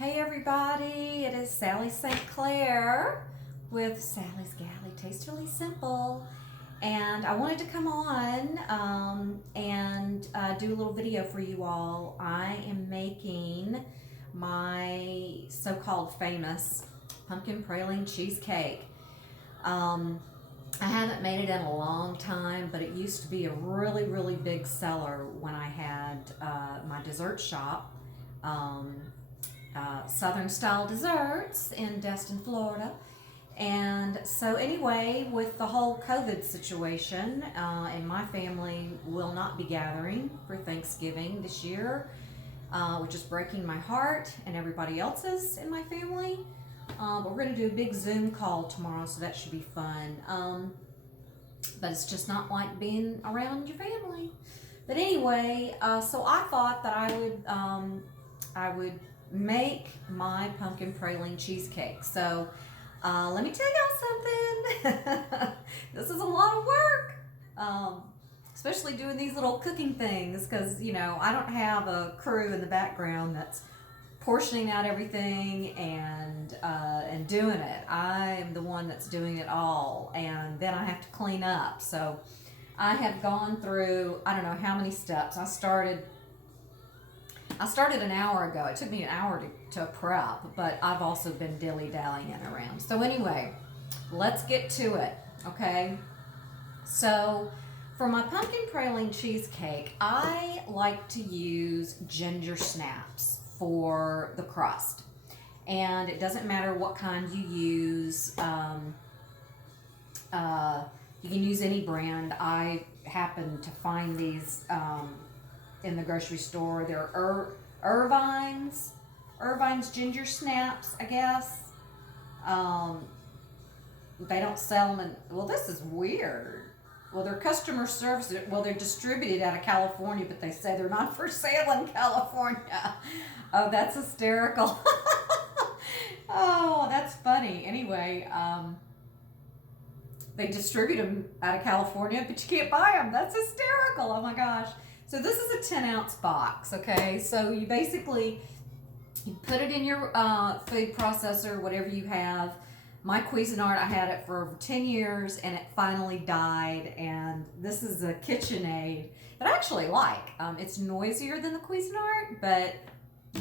Hey everybody, it is Sally St. Clair with Sally's Galley Tastefully Simple, and I wanted to come on and do a little video for you all. I am making my so-called famous pumpkin praline cheesecake. I haven't made it in a long time, but it used to be a really big seller when I had my dessert shop. Southern style desserts in Destin, Florida. And so anyway, with the whole COVID situation, and my family will not be gathering for Thanksgiving this year, which is breaking my heart and everybody else's in my family. But we're going to do a big Zoom call tomorrow, so that should be fun. But it's just not like being around your family. But anyway, so I thought that I would make my pumpkin praline cheesecake. So let me tell y'all something. This is a lot of work, especially doing these little cooking things, because you know I don't have a crew in the background that's portioning out everything and doing it. I'm the one that's doing it all, and then I have to clean up. So I have gone through, I don't know how many steps. I started an hour ago. It took me an hour to prep, but I've also been dilly-dallying around. So anyway, let's get to it, okay? So for my pumpkin praline cheesecake, I like to use ginger snaps for the crust. And it doesn't matter what kind you use. You can use any brand. I happen to find these in the grocery store. They're Irvine's ginger snaps, I guess. They don't sell them in, well, this is weird. Well, they're customer service, well, they're distributed out of California, but they say they're not for sale in California. Oh, that's hysterical. Oh, that's funny. Anyway, they distribute them out of California, but you can't buy them. That's hysterical. Oh my gosh. So this is a 10-ounce box, okay? So you basically, you put it in your food processor, whatever you have. My Cuisinart, I had it for over 10 years, and it finally died, and this is a KitchenAid that I actually like. It's noisier than the Cuisinart, but,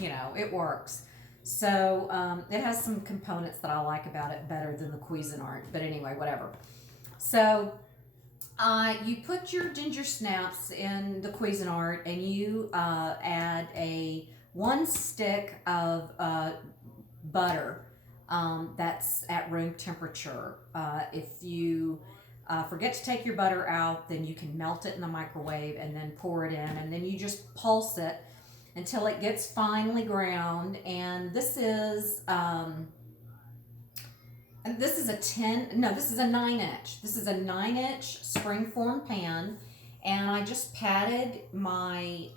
you know, it works. So it has some components that I like about it better than the Cuisinart, but anyway, whatever. So you put your ginger snaps in the Cuisinart, and you add one stick of butter that's at room temperature. If you forget to take your butter out, then you can melt it in the microwave and then pour it in, and then you just pulse it until it gets finely ground. And this is a 9-inch. This is a 9-inch springform pan, and I just patted my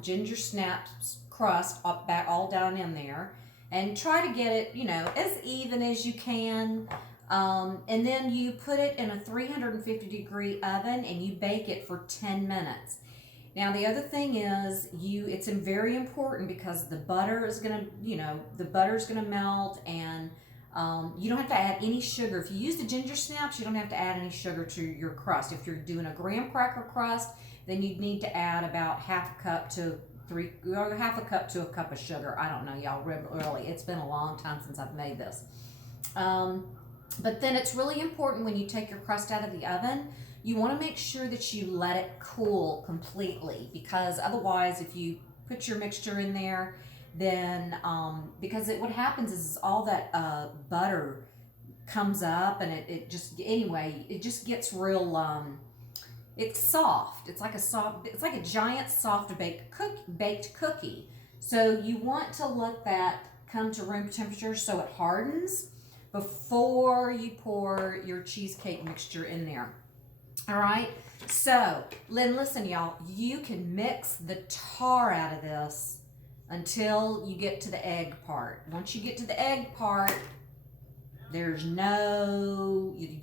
ginger snaps crust all down in there, and try to get it, you know, as even as you can. And then you put it in a 350-degree oven, and you bake it for 10 minutes. Now the other thing is, it's very important, because the butter is gonna, melt, and you don't have to add any sugar. If you use the ginger snaps, you don't have to add any sugar to your crust. If you're doing a graham cracker crust, then you'd need to add about half a cup to a cup of sugar. I don't know, y'all, really. It's been a long time since I've made this. But then it's really important, when you take your crust out of the oven, you want to make sure that you let it cool completely, because otherwise, if you put your mixture in there, then what happens is all that butter comes up, and it just gets real, it's soft. It's like a giant soft baked cookie. So you want to let that come to room temperature so it hardens before you pour your cheesecake mixture in there. All right, so listen, y'all, you can mix the tar out of this until you get to the egg part. Once you get to the egg part, you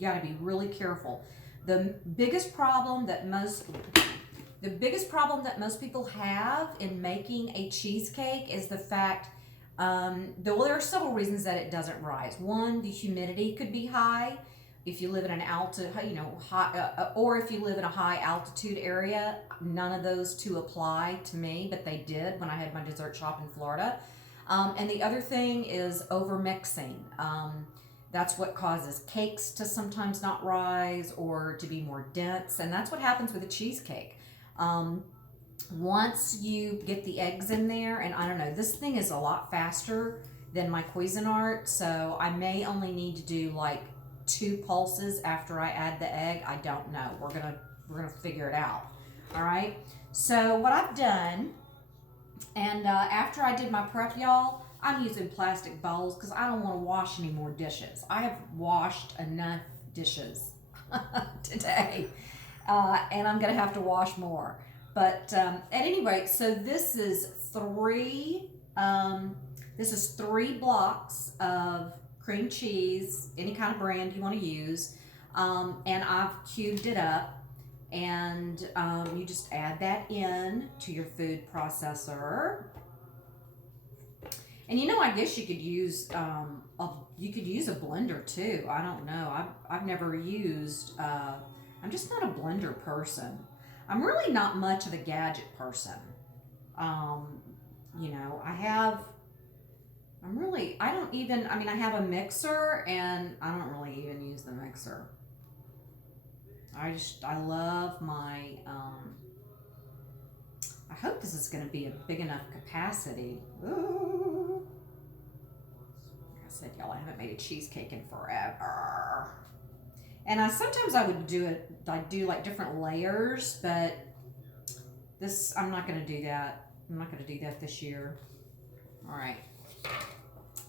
gotta be really careful. The biggest problem that most people have in making a cheesecake is the fact There are several reasons that it doesn't rise. One, the humidity could be high. If you live in an or if you live in a high altitude area, none of those two apply to me, but they did when I had my dessert shop in Florida. And the other thing is over mixing. That's what causes cakes to sometimes not rise or to be more dense, and that's what happens with a cheesecake. Once you get the eggs in there, and I don't know, this thing is a lot faster than my Cuisinart, so I may only need to do like 2 pulses after I add the egg. I don't know. We're gonna figure it out. All right. So what I've done, and after I did my prep, y'all, I'm using plastic bowls because I don't want to wash any more dishes. I have washed enough dishes today, and I'm gonna have to wash more. But at any rate, so this is 3 blocks of cream cheese, any kind of brand you want to use, and I've cubed it up, and you just add that in to your food processor. And I guess you could use a blender too. I don't know. I've never used. I'm just not a blender person. I'm really not much of a gadget person. I have a mixer, and I don't really even use the mixer. I love my, I hope this is going to be a big enough capacity. Ooh. Like I said, y'all, I haven't made a cheesecake in forever. And sometimes I would do it, I'd do like different layers, but I'm not going to do that. I'm not going to do that this year. All right.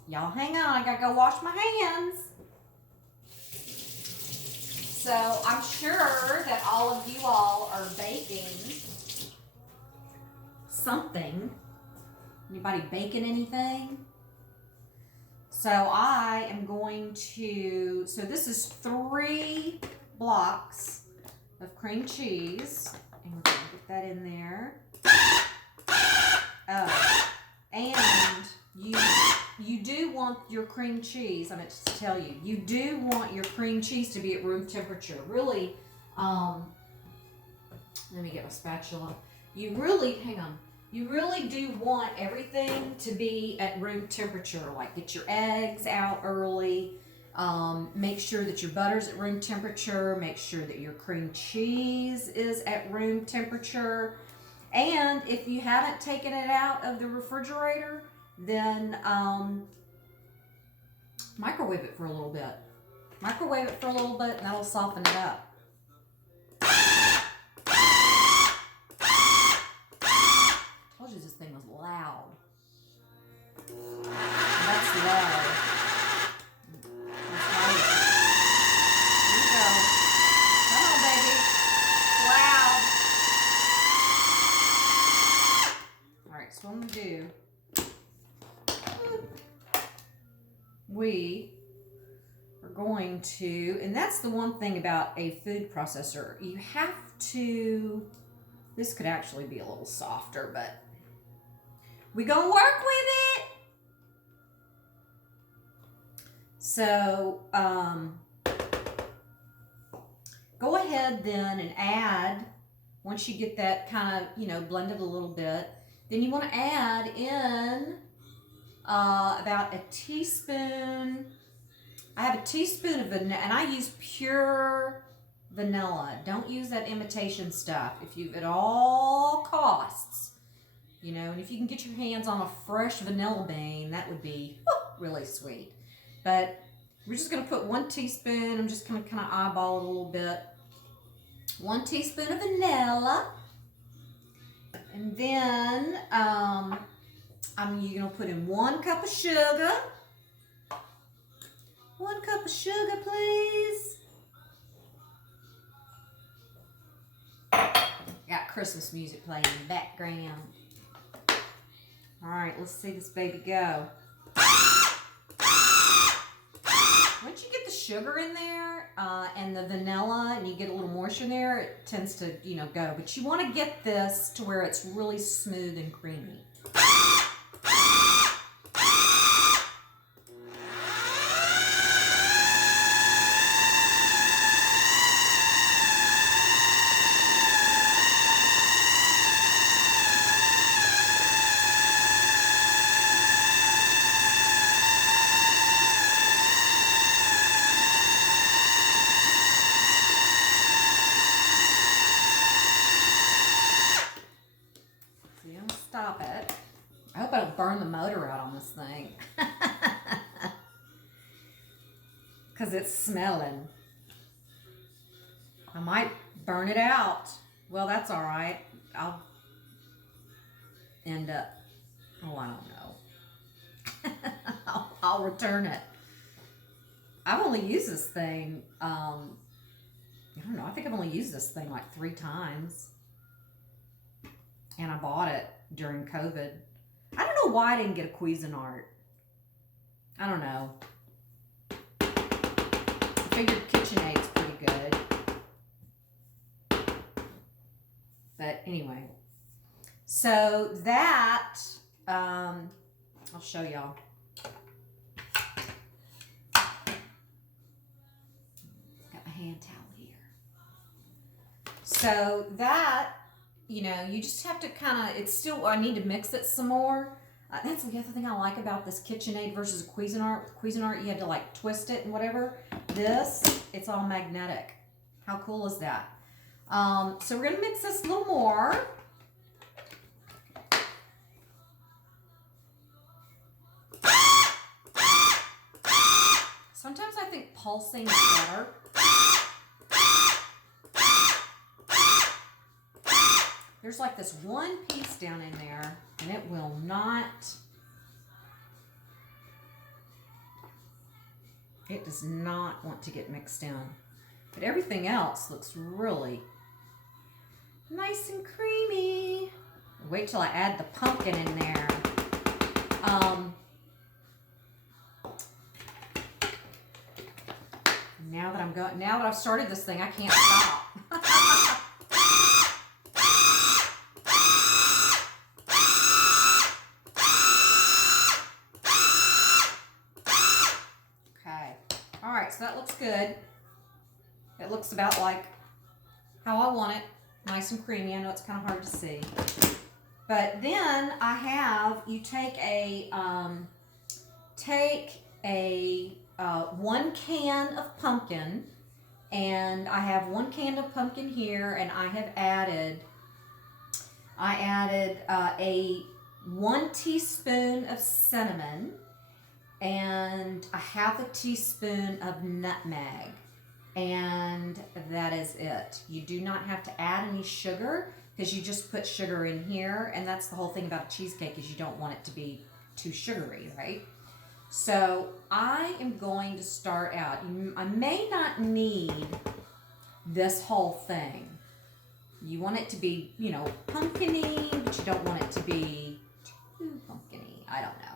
Y'all hang on, I got to go wash my hands. So I'm sure that all of you all are baking something. Anybody baking anything? So I am going to, so this is 3 blocks of cream cheese, and we're going to get that in there. Oh, and you do want your cream cheese, I meant to tell you, you do want your cream cheese to be at room temperature. Really, let me get my spatula. You really do want everything to be at room temperature. Like, get your eggs out early. Make sure that your butter's at room temperature. Make sure that your cream cheese is at room temperature. And if you haven't taken it out of the refrigerator, then microwave it for a little bit. Microwave it for a little bit, and that'll soften it up. I told you this thing was loud. That's loud. That's right. Here we go. Come on, baby. Loud. All right, so what I'm going to do, we are going to, and that's the one thing about a food processor, you have to, this could actually be a little softer, but we're going to work with it. So, go ahead then and add, once you get that kind of, blended a little bit, then you want to add in about a teaspoon. I have a teaspoon of vanilla, and I use pure vanilla. Don't use that imitation stuff. If you, at all costs, and if you can get your hands on a fresh vanilla bean, that would be really sweet. But we're just going to put 1 teaspoon. I'm just going to kind of eyeball it a little bit. 1 teaspoon of vanilla. And then you're going to put in 1 cup of sugar. 1 cup of sugar, please. Got Christmas music playing in the background. All right, let's see this baby go. Once you get the sugar in there and the vanilla, and you get a little moisture in there, it tends to, go. But you want to get this to where it's really smooth and creamy. motor out on this thing. Because it's smelling. I might burn it out. Well, that's all right. I'll end up, oh, I don't know. I'll return it. I've only used this thing, I don't know, I think I've only used this thing like 3 times. And I bought it during COVID. I don't know why I didn't get a Cuisinart. I don't know. I figured KitchenAid's pretty good. But anyway. So that, I'll show y'all. Got my hand towel here. So that, you know, you just have to kind of, it's still, I need to mix it some more. That's the other thing I like about this KitchenAid versus a Cuisinart. Cuisinart, you had to like twist it and whatever. This, it's all magnetic. How cool is that? So we're going to mix this a little more. Sometimes I think pulsing is better. There's like this one piece down in there, and it will not, it does not want to get mixed in. But everything else looks really nice and creamy. Wait till I add the pumpkin in there. Now that I've started this thing, I can't stop. So that looks good. It looks about like how I want it, nice and creamy. I know it's kind of hard to see. But then I have, you take a 1 can of pumpkin, and I have 1 can of pumpkin here, and I added a 1 teaspoon of cinnamon, and a 1/2 teaspoon of nutmeg, and that is it. You do not have to add any sugar because you just put sugar in here, and that's the whole thing about a cheesecake is you don't want it to be too sugary, right? So I am going to start out. I may not need this whole thing. You want it to be, you know, pumpkin-y, but you don't want it to be too pumpkin-y. I don't know.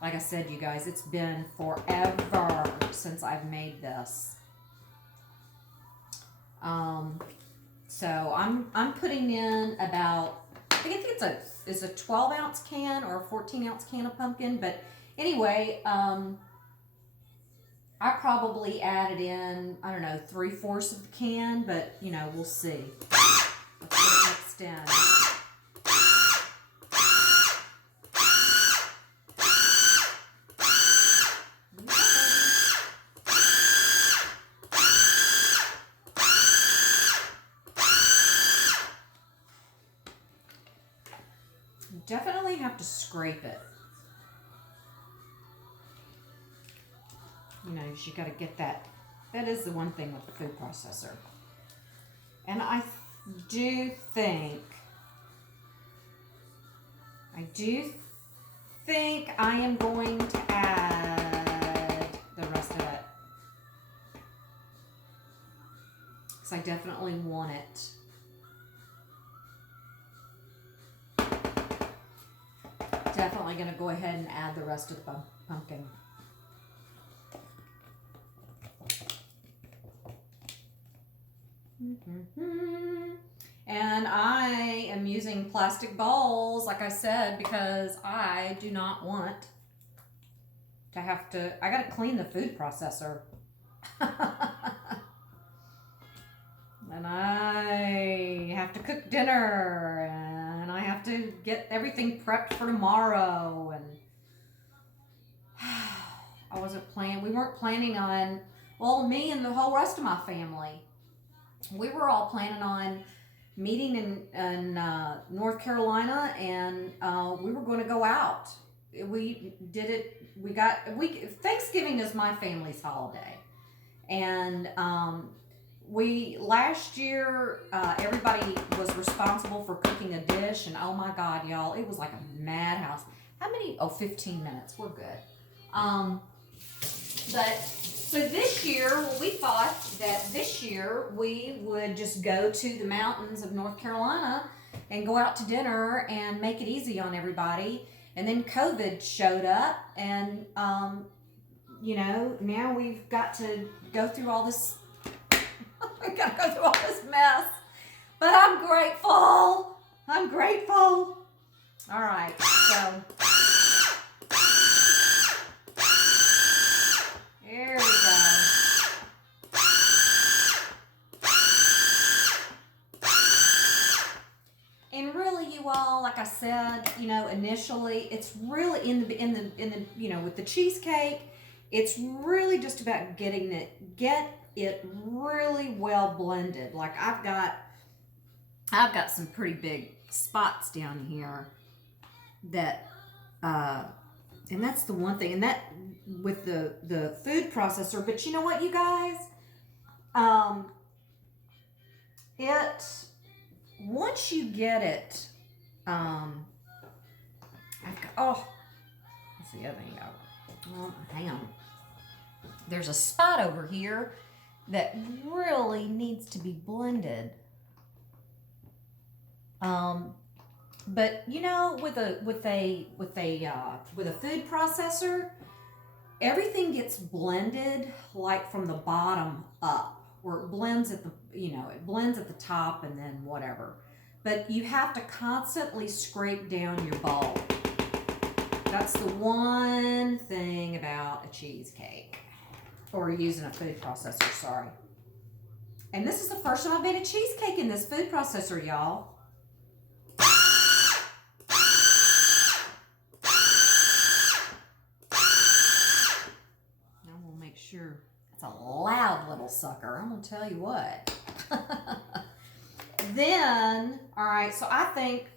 Like I said, you guys, it's been forever since I've made this. So I'm putting in about, I think it's a 12-ounce can or a 14-ounce can of pumpkin. But anyway, I probably added in, I don't know, 3/4 of the can, but you know, we'll see. Let's get it mixed in. Definitely have to scrape it. You know, you got to get that. That is the one thing with the food processor. And I do think I am going to add the rest of it. Because I definitely want it. Definitely going to go ahead and add the rest of the pumpkin. And I am using plastic bowls, like I said, because I do not want to have to, I got to clean the food processor. And I have to cook dinner, and I have to get everything prepped for tomorrow, and we weren't planning on, well, me and the whole rest of my family, we were all planning on meeting in North Carolina, and we were going to go out we did it. Thanksgiving is my family's holiday, and we last year everybody was responsible for cooking a dish, and oh my God, y'all, it was like a madhouse. How many? Oh, 15 minutes. We're good. Um, but so this year, we thought that this year we would just go to the mountains of North Carolina and go out to dinner and make it easy on everybody. And then COVID showed up, and now we've got to go through all this. We've got to go through all this mess. But I'm grateful. I'm grateful. All right, so here we go. And really, you all, like I said, initially, it's really in the with the cheesecake, it's really just about get it really well blended. Like I've got some pretty big spots down here that and that's the one thing, and that with the food processor. But you know what, you guys, it once you get it, that's the other thing. Oh, hang on. There's a spot over here that really needs to be blended. But with a food processor, everything gets blended like from the bottom up, or it blends at the top and then whatever. But you have to constantly scrape down your bowl. That's the one thing about a cheesecake, or using a food processor, sorry. And this is the first time I've made a cheesecake in this food processor, y'all. I'm gonna make sure it's a loud little sucker. I'm gonna tell you what. Then, all right, so I think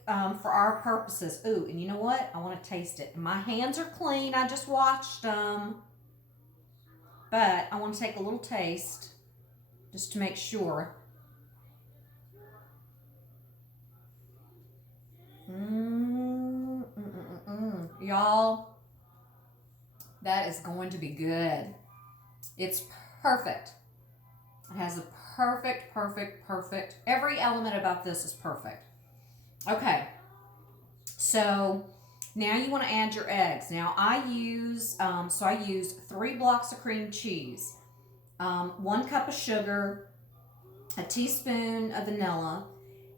for our purposes, ooh, and you know what? I want to taste it. My hands are clean. I just washed them. But I want to take a little taste just to make sure. Y'all, that is going to be good. It's perfect. It has a perfect. Every element about this is perfect. Okay. So now you want to add your eggs. Now I use 3 blocks of cream cheese, 1 cup of sugar, a teaspoon of vanilla,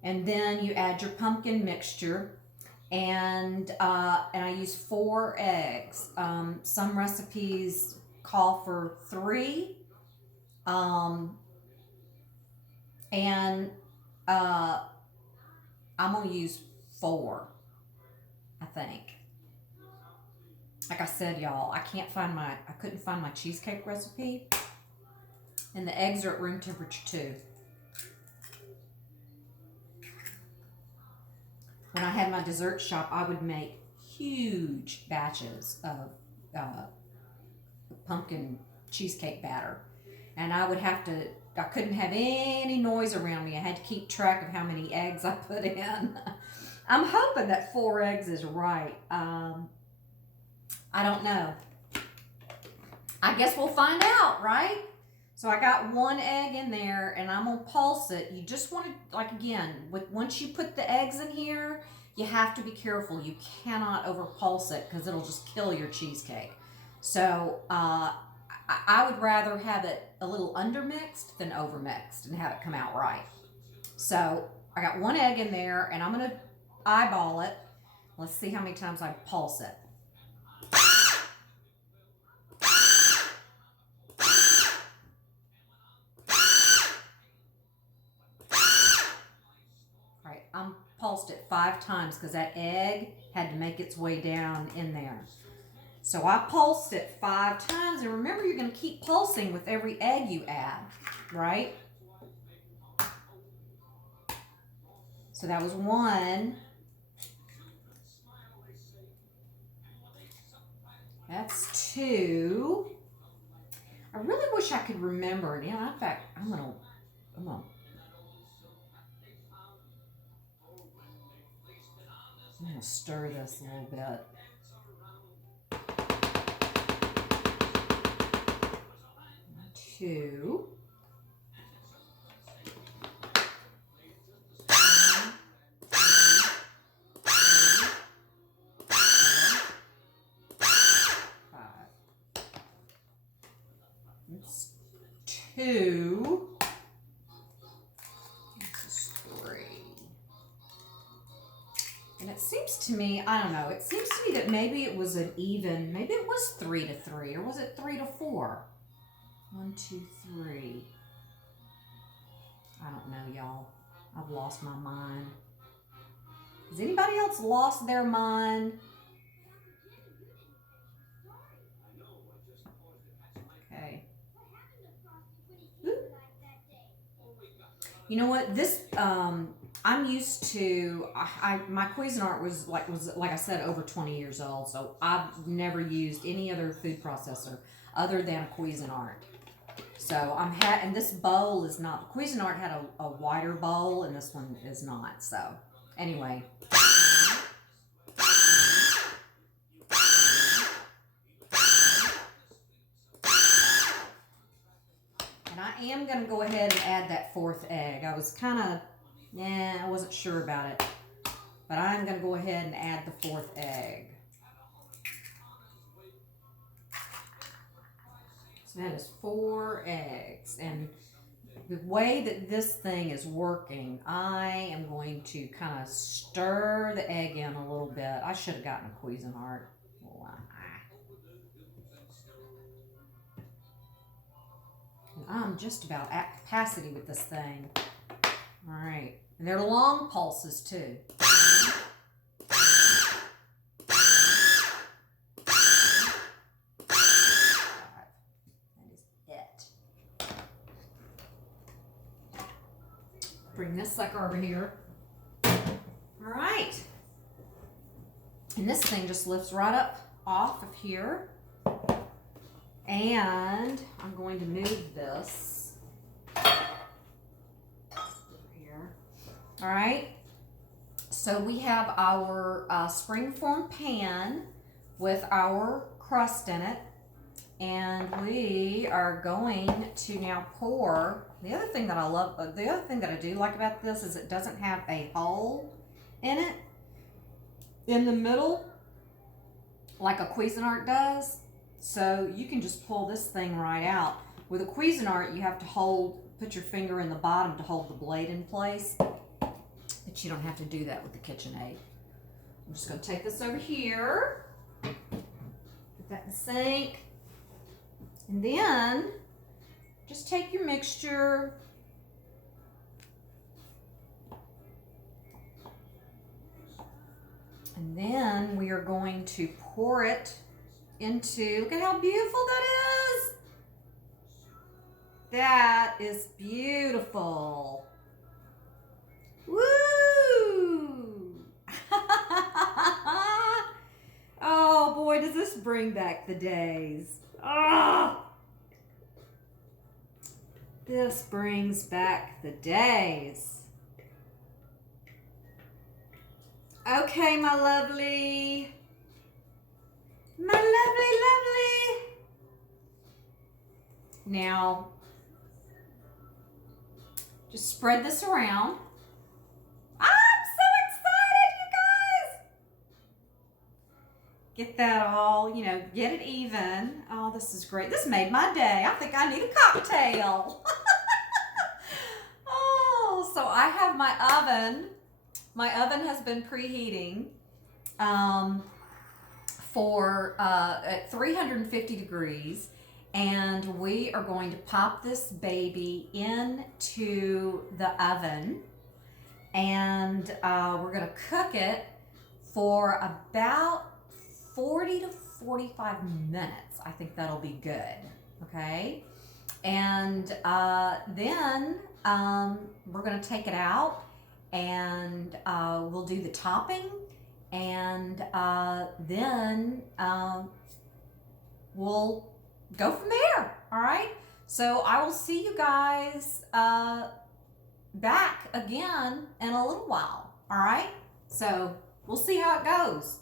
and then you add your pumpkin mixture, and I use 4 eggs. Some recipes call for 3, and I'm gonna use 4. I think. Like I said, y'all, I couldn't find my cheesecake recipe, and the eggs are at room temperature too. When I had my dessert shop, I would make huge batches of pumpkin cheesecake batter, and I couldn't have any noise around me. I had to keep track of how many eggs I put in. I'm hoping that 4 eggs is right. I don't know. I guess we'll find out, right? So I got 1 egg in there, and I'm gonna pulse it. You just want to, once you put the eggs in here, you have to be careful. You cannot over pulse it because it'll just kill your cheesecake. So I would rather have it a little undermixed than overmixed and have it come out right. So I got 1 egg in there, and I'm gonna eyeball it. Let's see how many times I pulse it. All right, I'm pulsed it 5 times because that egg had to make its way down in there. So I pulsed it 5 times, and remember, you're going to keep pulsing with every egg you add, right? So that was 1. That's 2. I really wish I could remember. In fact, I'm gonna stir this a little bit. Two. It's 2. This is 3. And it seems to me, I don't know, it seems to me that maybe it was maybe it was 3 to 3, or was it 3 to 4? 1, 2, 3. I don't know, y'all. I've lost my mind. Has anybody else lost their mind? Okay. You know what? This I'm used to. My Cuisinart was like I said, over 20 years old. So I've never used any other food processor other than a Cuisinart. So and this bowl is not. Cuisinart had a wider bowl, and this one is not. So anyway. And I am going to go ahead and add that 4th egg. I was kind of, I wasn't sure about it. But I'm going to go ahead and add the 4th egg. So that is 4 eggs. And the way that this thing is working, I am going to kind of stir the egg in a little bit. I should have gotten a Cuisinart. I'm just about at capacity with this thing. All right. And they're long pulses too. That is it. Bring this sucker over here. All right. And this thing just lifts right up off of here. And I'm going to move this here. All right. So we have our springform pan with our crust in it. And we are going to now pour. The other thing that I do like about this is it doesn't have a hole in it in the middle like a Cuisinart does. So you can just pull this thing right out. With a Cuisinart, you have to put your finger in the bottom to hold the blade in place. But you don't have to do that with the KitchenAid. I'm just going to take this over here. Put that in the sink. And then just take your mixture. And then we are going to pour it into, look at how beautiful that is. That is beautiful. Woo! Oh boy, does this bring back the days. Oh! This brings back the days. Okay, my lovely. My lovely, lovely. Now, just spread this around. I'm so excited, you guys. Get that all, get it even. Oh, this is great. This made my day. I think I need a cocktail. Oh, so I have my oven. My oven has been preheating. At 350 degrees, and we are going to pop this baby into the oven, and we're going to cook it for about 40 to 45 minutes. I think that'll be good. Okay, and then we're going to take it out, and we'll do the topping. And then we'll go from there. All right. So I will see you guys back again in a little while. All right. So we'll see how it goes.